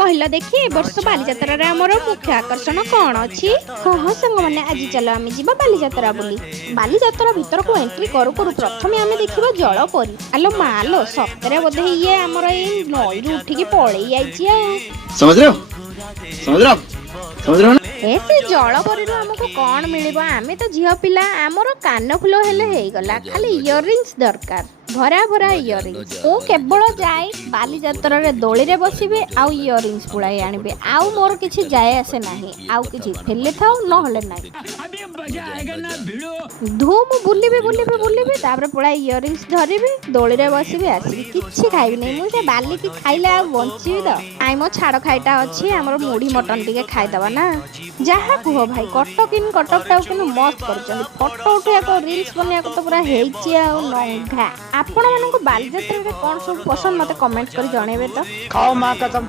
कहला देखी वर्ष बालीजात्रा रे हमर मुख्य आकर्षण कौन अछि? हाँ संग माने आज चलो आमे जीवा बालीजात्रा बोली। बालीजात्रा भीतर को एंट्री करू करू प्रथमे आमे देखिबा जल परी। आलो मालो सतरे बोधे ये हमर ए नई रू उठी की पळेई आइछि आ। समझ रहे हो? समझ रहे हो? समझ रहे हो ना? एसे जल परी हमको कौन मिलिबा? आमे तो झियो पिला हमर कान फुल हेले हेई गला खाली इयररिंग्स दरकार। भरा भरा इयररिंग्स ओ केवल जाए बालीजात्रा रे दोली रे बसिबे आउ इयररिंग्स पुळाई आनिबे आउ मोर किछि जाय आसे नाही आउ किछि फेले थाउ न हले नाही। अबे मजा आएगा ना भिड़ो धूम बुलिबे तापर पुळाई इयररिंग्स धरिबे दोली रे बसिबे आसी किछि खाइबे नै मु से बाली की खाइला बंचिबे त आइ मो छाड़ खाइटा अछि हमर मुढी मटन टिके खाइ दबा ना। जहा कुहो भाई कटक टाउ किनु मस्त करछन फोटो उठिया को रील्स बनिया को तो पूरा हेइछि आ नंगा। आपण मानको बालीजात्रा रे कोन सब पसंद मते कमेंट कर जणेबे तो। खाओ मां कसम।